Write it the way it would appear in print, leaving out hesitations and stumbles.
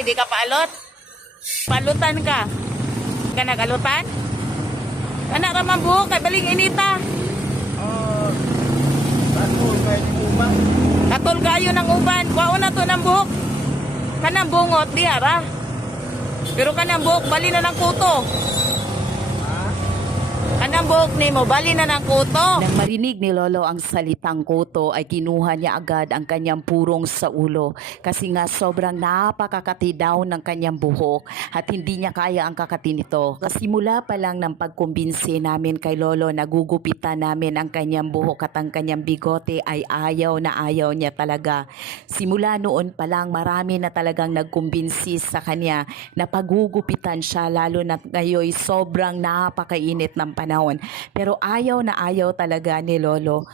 Ay, di ka paalot? Palutan ka. Ka nagalutan? Anak ka man buhok, kay baling inita. Tatol kayo ng uban. Katol kayo ng uban. Kwao na to ng buhok. Kanang bungot, di hara. Pero kanang buhok, bali na ng kuto. Kanang buhok ni mo, bali na ng kuto. Nang marinig ni Lolo ang salitang kuto ay kinuha niya agad ang kanyang purong sa ulo kasi nga sobrang napakakati daw ng kanyang buhok at hindi niya kaya ang kakati nito. Simula pa lang ng pagkumbinsi namin kay Lolo na gugupitan namin ang kanyang buhok at ang kanyang bigote ay ayaw na ayaw niya talaga. Simula noon pa lang marami na talagang nagkumbinsi sa kanya na paggugupitan siya lalo na ngayon sobrang napakainit ng panahon. Pero ayaw na ayaw talaga ni Lolo.